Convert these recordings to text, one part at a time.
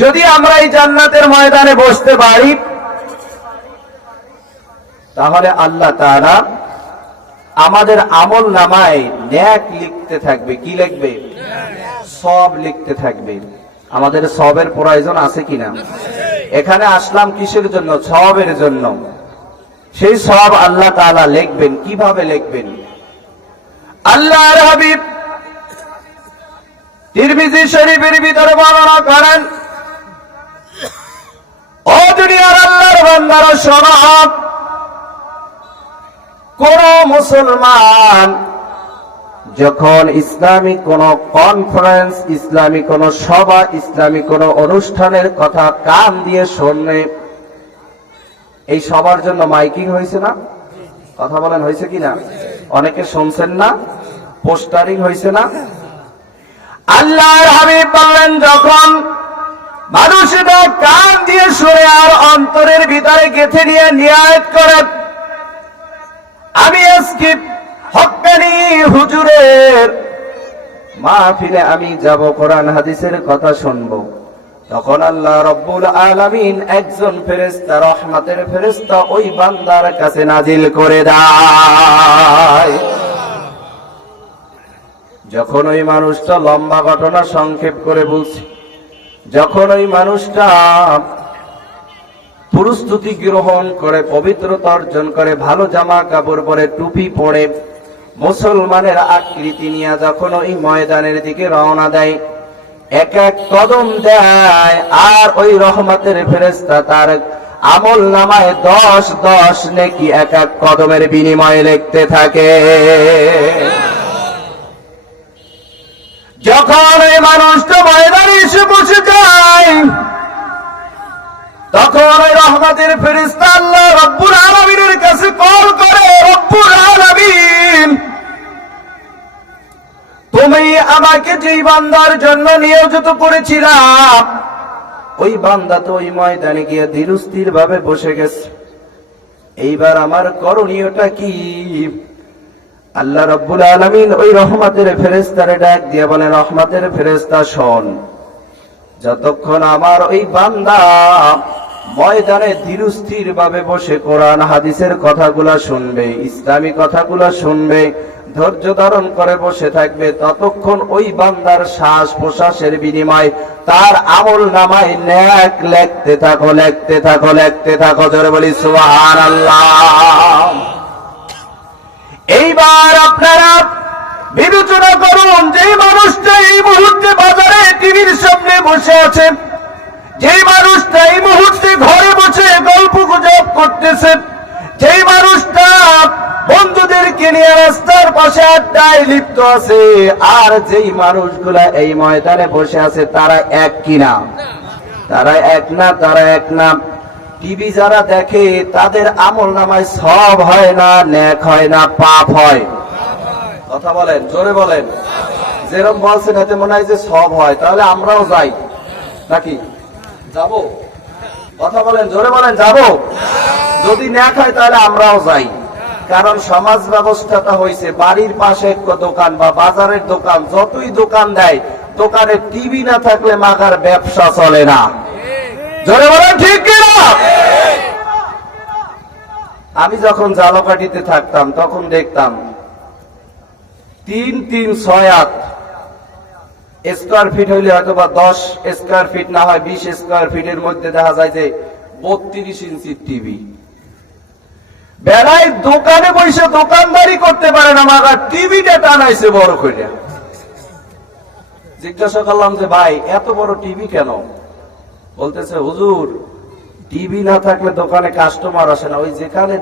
যদি আমরা এই জান্নাতের ময়দানে বসতে পারি তাহলে আল্লাহ তাআলা আমাদের আমল নামায় নেক লিখতে থাকবে। কি লিখবে? সওয়াব লিখতে থাকবে। আমাদের সওয়াবের প্রয়োজন আছে কিনা? এখানে আসলাম কিসের জন্য? সওয়াবের জন্য। সেই সওয়াব আল্লাহ তাআলা লিখবেন। কিভাবে লিখবেন? আল্লাহর হাবিব তিরমিজি শরীফের ভিতরে বর্ণনা করেন, ও দুনিয়ার আল্লাহর বান্দারা শোনো, কোন মুসলমান যখন ইসলামিক কোন কনফারেন্স, ইসলামিক কোন সভা, ইসলামিক কোন অনুষ্ঠানের কথা কান দিয়ে শুনবে, এই সবার জন্য মাইকিং হয়েছে না? কথা বলেন, হয়েছে কিনা? অনেকে শুনছেন না? পোস্টারিং হয়েছে না? আল্লাহর হাবিব বললেন, যখন মানুষটা কান দিয়ে শুনে আর অন্তরের ভিতরে গেঁথে নিয়ে নিয়াত করে আমি আজকে হক্কানি হুজুরের মাহফিলে আমি যাব, কোরআন হাদিসের কথা শুনবো, তখন আল্লাহ রব্বুল আলামিন একজন ফেরেশতা, রহমতের ফেরেশতা ওই বান্দার কাছে নাজিল করে দেয়। যখন ওই মানুষটা, লম্বা ঘটনা সংক্ষেপ করে বলছি, যখন ওই মানুষটা প্রস্তুতি গ্রহণ করে, পবিত্রতা অর্জন করে, ভালো জামা কাপড় পরে, টুপি পরে, মুসলমানের আকৃতি নিয়ে যখন ওই ময়দানের দিকে রওনা দেয়, এক এক কদম দেয়, আর ওই রহমতের ফেরেশতা তার আমল নামায় 10 নেকি এক এক কদমের বিনিময়ে লিখতে থাকে। যখন এই মানুষটা ময়দানে এসে বসে যায়, তখন ওই রহমতের ফেরেশতা আল্লাহ রব্বুল আলামিনের কাছে কল করে, রব্বুল আলামিন, তুমি আমাকে যেই বান্দার জন্য নিয়োজিত করেছিলাম, ওই বান্দা তো ওই ময়দানে গিয়ে ধীরস্থির ভাবে বসে গেছে, এইবার আমার করণীয়টা কি? আল্লাহ রব্বুল আলামিন ওই রহমতের ফেরেশতারে ডাক দিয়ে বলে, রহমতের ফেরেশতা শোন, যতক্ষণ আমার ওই বান্দা ময়দানে ধীরস্থির ভাবে বসে কোরআন হাদিসের কথাগুলা শুনবে, ইসলামী কথাগুলা শুনবে, ধৈর্য ধারণ করে বসে থাকবে, ততক্ষণ ওই বান্দার শ্বাস প্রশ্বাসের বিনিময় তার আমল নামায় নেক লিখতে থাকো, লিখতে থাকো, লিখতে থাকো। জোরে বলি সুবহানাল্লাহ। এইবার আপনারা বিবেচনা করুন, যে মানুষটা এই মুহূর্তে বাজারে টিভির সামনে বসে আছে, যে মানুষটা এই মুহূর্তে ঘরে বসে গল্প গুজব করতেছে, যেই মানুষটা বন্ধুদেরকে নিয়ে রাস্তার পাশে আড্ডায় লিপ্ত আছে, আর যেই মানুষগুলা এই ময়দানে বসে আছে, তারা এক কিনা? তারা এক না, তারা এক না। টিভি যারা দেখে তাদের আমল নামায় সওয়াব হয় না, নেক হয় না, পাপ হয়? কথা বলেন, জোরে বলেন। যেরকম বলছেন এতে মনে হয় যে সওয়াব হয়, তাহলে আমরাও যাই নাকি? যাব? কথা বলেন, জোরে বলেন, যাব? যদি নেক হয় তাহলে আমরাও যাই। কারণ সমাজ ব্যবস্থাটা হয়েছে, বাড়ির পাশে দোকান বা বাজারের দোকান, যতই দোকান দেয়, দোকানে টিভি না থাকলে মাখার ব্যবসা চলে না। জোরে বলেন, ঠিক কিনা? আমি যখন জালকাঠিতে থাকতাম তখন দেখতাম 3-3-6 স্কয়ার ফিট হইলে হয়তো বা 10 স্কয়ার ফিট না হয় 20 স্কয়ার ফিটের মধ্যে দেখা যায় যে 32 ইঞ্চির টিভি। বেলায় দোকানে বসে দোকানদারি করতে পারে না, মাগার টিভিটা টানাইছে বড় করে। জিজ্ঞাসা করলাম যে ভাই এত বড় টিভি কেন? বলতেছে হুজুর, টিভি না থাকলে দোকানে কাস্টমার আসে না, ওই যেখানে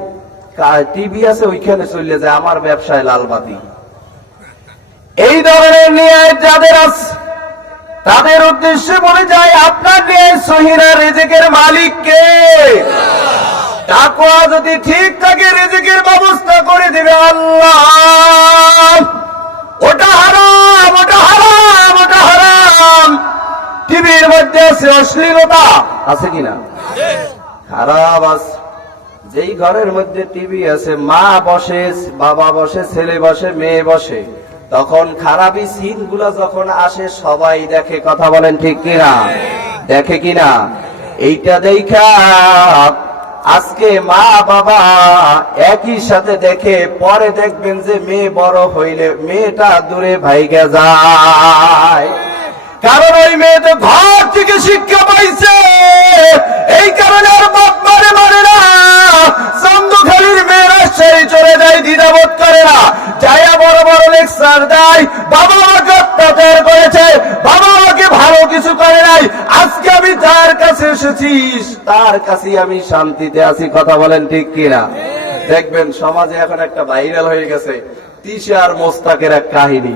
টিভি আছে ওইখানে চলে যায়, আমার ব্যবসায় লালবাতি। এই ধরনের নিয়ে যাদের আছে তাদের উদ্দেশ্যে বলে যায়, আপনার নিয়ে সহিরা রিজিকের মালিক কে? তাকওয়া যদি ঠিক থাকে রিজিকের ব্যবস্থা করে দিবে আল্লাহ। ওটা হারাম, ওটা হারাম, ওটা হারাম। টিভির মধ্যে আছে অশ্লীলতা, আছে কিনা? খারাপ আছে। যেই ঘরের মধ্যে টিভি আছে, মা বসে, বাবা বসে, ছেলে বসে, মেয়ে বসে, তখন খারাপি সিন গুলা যখন আসে সবাই দেখে। কথা বলেন ঠিক কিনা? দেখে কিনা? এইটা দেখা আজকে মা বাবা একই সাথে দেখে, পরে দেখবেন যে মেয়ে বড় হইলে মেয়েটা দূরে ভাইগা যায়। কারণ ওই মেয়ে তো ঘর থেকে শিক্ষা পাইছে, এই কারণে আর বাপ মানে না। চন্দ্রখালীর মেয়েরা সেই চলে যায়, দ্বিধাবোধ করে না, যাইয়া বড় বড় লেকচার দেয়, বাবা আমাকে অত্যাচার করেছে, বাবা আমাকে ভালো কিছু করে নাই, আজকে আমি যার কাছে এসেছি তার কাছে আমি শান্তিতে আছি। কথা বলেন ঠিক কিনা? দেখবেন সমাজে এখন একটা ভাইরাল হয়ে গেছে তিশা আর মোস্তাকের এক কাহিনী।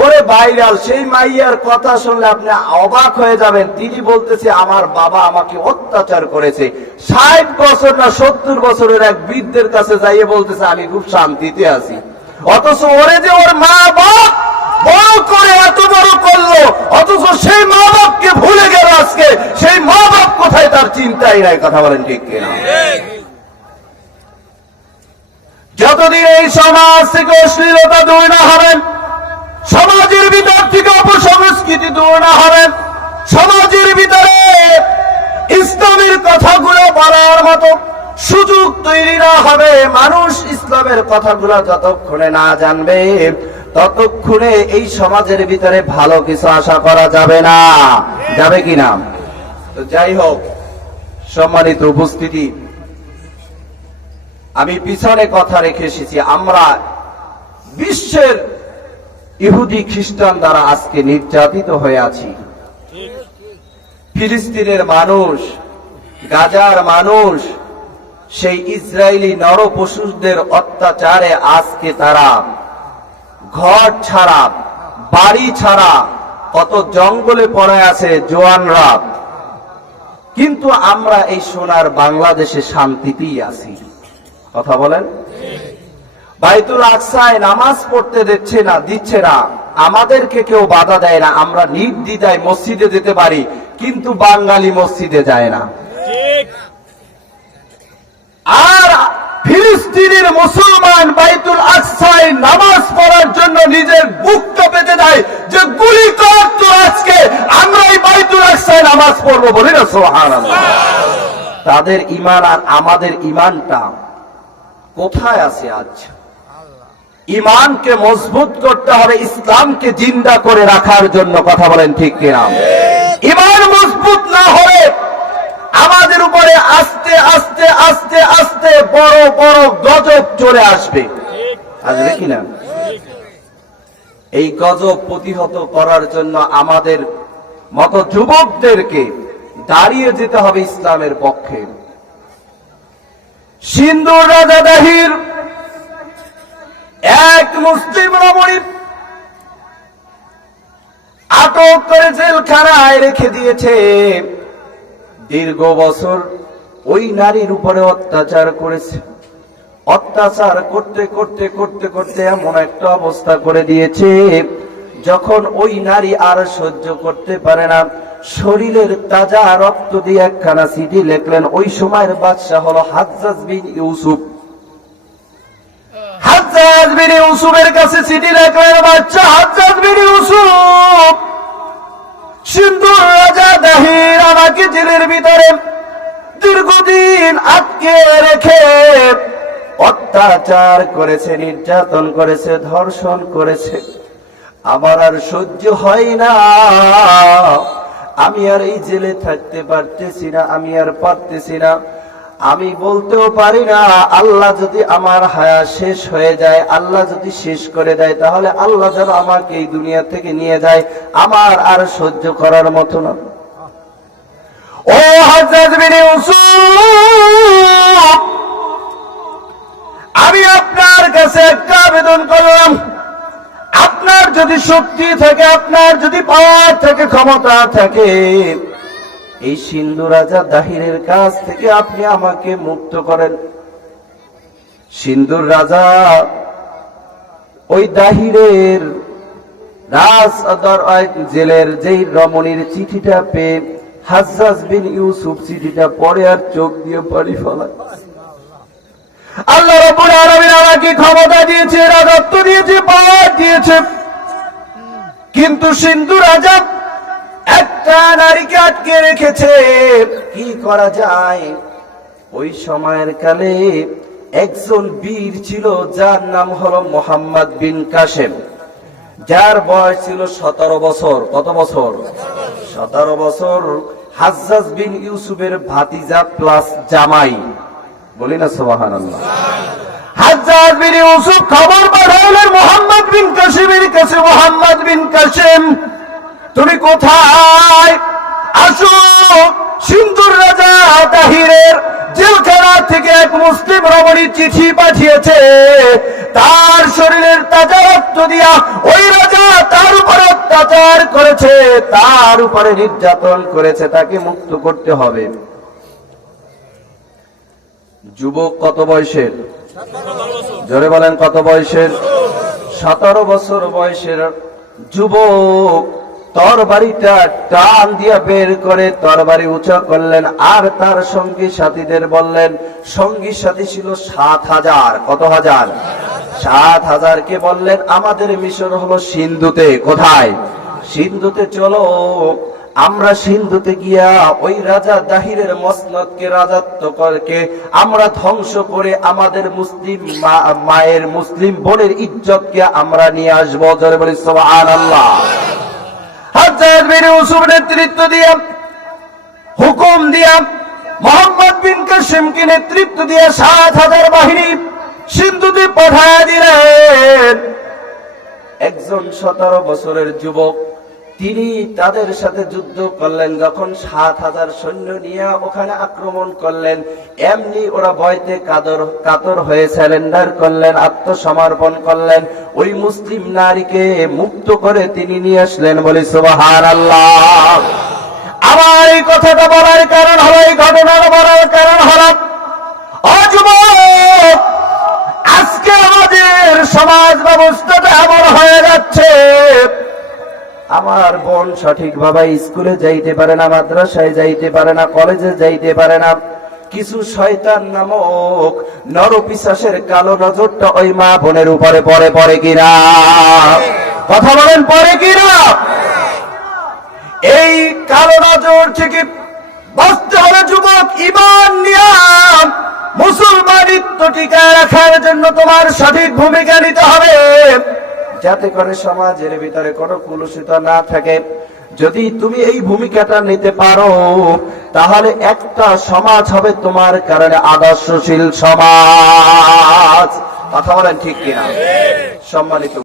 ওরে ভাইরাল, সেই মাইয়ার কথা শুনলে আপনি অবাক হয়ে যাবেন। তিনি বলতেছে আমার বাবা আমাকে অত্যাচার করেছে। 60 বছর না 70 বছরের এক বৃদ্ধের কাছে যাইয়ে বলতেছে আমি খুব শান্তিতে আছি। অথচ ওরে যে ওর মা বাপ বড় করে এত বড় করলো, অথচ সেই মা বাপকে ভুলে গেল আজকে। সেই মা বাপ কোথায় তার চিন্তাই নাই। কথা বলেন ঠিক কিনা? যতদিন এই সমাজ থেকে অশ্লীলতা দূর না হবেন, সমাজের ভিতর থেকে অপসংস্কৃতি দূর না হবেন, সমাজের ভিতরে ইসলামের কথাগুলো বলার মতো সুযোগ তৈরি না হবে, মানুষ ইসলামের কথাগুলো যতক্ষণে না জানবে ততক্ষণে এই সমাজের ভিতরে ভালো কিছু আশা করা যাবে না। যাবে কিনা? তো যাই হোক, সম্মানিত উপস্থিতি, আমি পিছনে কথা রেখে এসেছি, আমরা বিশ্বের ইহুদি খ্রিস্টান দ্বারা আজকে নির্যাতিত হয়ে আছি। ফিলিস্তিনের মানুষ, গাজার মানুষ, সেই ইসরায়েলি নরপশুদের অত্যাচারে আজকে তারা ঘর ছাড়া, বাড়ি ছাড়া, কত জঙ্গলে পড়ে আছে জোয়ানরা। কিন্তু আমরা এই সোনার বাংলাদেশে শান্তিতেই আছি। কথা বলেন? বাইতুল আকসায় নামাজ পড়তে দিচ্ছে না, আমাদেরকে কেউ বাধা দেয় না, আমরা নির্দ্বিধায় মসজিদে যেতে পারি, কিন্তু বাঙালি মসজিদে যায় না। আর ফিলিস্তিনের মুসলমান বাইতুল আকসায় নামাজ পড়ার জন্য নিজের বুকটা পেতে দেয় যে গুলি কর তো, আজকে আমরা এই বাইতুল আকসায় নামাজ পড়বো, বলি না সুবহানাল্লাহ। তাদের ঈমান আর আমাদের ঈমানটা কোথায় আছে আজ? ঈমানকে মজবুত করতে হবে ইসলামকে জিন্দা করে রাখার জন্য। কথা বলেন ঠিক কিনা? ঈমান মজবুত না হলে আমাদের উপরে আস্তে আস্তে আস্তে আস্তে বড় বড় গজব চলে আসবে। আসবে কিনা? এই গজব প্রতিহত করার জন্য আমাদের মতো যুবকদেরকে দাঁড়িয়ে যেতে হবে ইসলামের পক্ষে। সিন্ধুর রাজা দাহির এক মুসলিম রমণী আটক করে জেলখানায় রেখে দিয়েছে। দীর্ঘ বছর ওই নারীর উপরে অত্যাচার করেছে। অত্যাচার করতে করতে করতে করতে এমন একটা অবস্থা করে দিয়েছে, যখন ওই নারী আর সহ্য করতে পারে না, শরীরের তাজা রক্ত দিয়ে একখানা চিঠি লিখলেন। ওই সময়ের বাদশা হলো হাজ্জাজ বিন ইউসুফ। হাজ্জাজ বিন ইউসুফের কাছে চিঠি লিখলেন বাদশা হাজ্জাজ বিন ইউসুফ, সিন্ধুর রাজা দাহির আমাকে জেলের ভিতরে দীর্ঘদিন আটকে রেখে অত্যাচার করেছে, নির্যাতন করেছে, ধর্ষণ করেছে। আমার আর সহ্য হয় না, আমি আর এই জেলে থাকতে পারতেছি না, আমি আর পারতেছি না। আমি বলতেও পারি না, আল্লাহ যদি আমার হায়াত শেষ হয়ে যায়, আল্লাহ যদি শেষ করে দেয়, তাহলে আল্লাহ যেন আমাকে এই দুনিয়া থেকে নিয়ে যায়, আমার আর সহ্য করার মতো না। ও হাজ্জাজ বিন ইউসুফ, আমি আপনার কাছে একটা আবেদন করলাম, আপনার যদি শক্তি থাকে, আপনার যদি পাওয়ার থাকে, ক্ষমতা থাকে, এই সিন্ধু রাজা দাহিরের কাছ থেকে আপনি আমাকে মুক্ত করেন। সিন্ধুর রাজা ওই দাহিরের জেলের যেই রমণীর চিঠিটা পেয়ে হাজ্জাজ বিন ইউসুফ চিঠিটা পড়ে আর চোখ দিয়ে পানি ফেলায়। আল্লাহ রাব্বুল আলামিন আমাকে ক্ষমতা দিয়েছে, রাজত্ব দিয়েছে, পাওয়ার দিয়েছে, কিন্তু সিন্ধু রাজা একটা নারীকে আটকে রেখেছে। কি করা যায়? ওই সময়ের কালে একজন বীর ছিল, যার নাম হলো মোহাম্মদ বিন কাসেম, যার বয়স ছিল 17 বছর। কত বছর? 17 বছর। হাজ্জাজ বিন ইউসুফের ভাতিজা প্লাস জামাই। বলি না সুবহানাল্লাহ। হাজ্জাজ বিন ইউসুফ খবর পাঠালেন মোহাম্মদ বিন কাসেমের কাছে, মোহাম্মদ বিন কাসেম তুমি কোথায়? আসো, সিন্ধুর রাজা তাহিরের জেলখানা থেকে এক মুসলিম রমণী চিঠি পাঠিয়েছে। তার শরীরের তাজা রক্ত দিয়া ওই রাজা তার উপর অত্যাচার করেছে, তার উপরে নির্যাতন করেছে, তাকে মুক্ত করতে হবে। যুবক কত বয়সের? জোরে বলেন কত বয়সের? 17 বছর বয়সের যুবক তরবারিটা টান দিয়া বের করে তরবারি উঁচা করলেন, আর তার সঙ্গী সাথীদের বললেন, সঙ্গী সাথী ছিল 7,000। কত হাজার? 7,000 কে বললেন, আমাদের মিশন হলো সিন্ধুতে। কোথায়? সিন্ধুতে চলো, আমরা সিন্ধুতে গিয়া ওই রাজা দাহিরের মসনদকে, রাজত্ব করকে আমরা ধ্বংস করে আমাদের মুসলিম মায়ের, মুসলিম বোনের ইজ্জতকে আমরা নিয়ে আসবো। জোরে বলি সুবহানাল্লাহ। হাজ্জাজ বিন ইউসুফ নেতৃত্ব দিয়া, হুকুম দিয়া, মোহাম্মদ বিন কাসেমকে নেতৃত্ব দিয়া 7,000 বাহিনী সিন্ধুতে পাঠায় দিলেন। একজন 17 বছরের যুবক, তিনি তাদের সাথে যুদ্ধ করলেন। যখন 7,000 সৈন্য নিয়ে ওখানে আক্রমণ করলেন, এমনি ওরা ভয়তে কাতর হয়ে স্যারেন্ডার করলেন, আত্মসমর্পণ করলেন। ওই মুসলিম নারীকে মুক্ত করে তিনি নিয়ে আসলেন। বলি সুবহানাল্লাহ। আমার এই কথাটা বলার কারণ হলো, এই ঘটনাটা বলার কারণ হলো, ও যুবক, আজকে আমাদের সমাজ ব্যবস্থাটা এমন হয়ে যাচ্ছে, আমার বোন সঠিকভাবে স্কুলে যাইতে পারে না, মাদ্রাসায় যাইতে পারে না, কলেজে যাইতে পারে না। কিছু শয়তান নামক নরপিশাচের কালো নজরটা ওই মা বোনের উপরে পড়ে কিনা? কথা বলেন, পড়ে কিনা? এই কালো নজর থেকে বাঁচতে হলে যুবক, ঈমান নিয়ে মুসলমানিত্ব টিকায় রাখার জন্য তোমার সঠিক ভূমিকা নিতে হবে, যাতে করে সমাজের ভিতরে কোনো কুলুষিত না থাকে। যদি তুমি এই ভূমিকাটা নিতে পারো, তাহলে একটা সমাজ হবে তোমার কারণে আদর্শশীল সমাজ। কথা বলেন ঠিক কিনা? সম্মানিত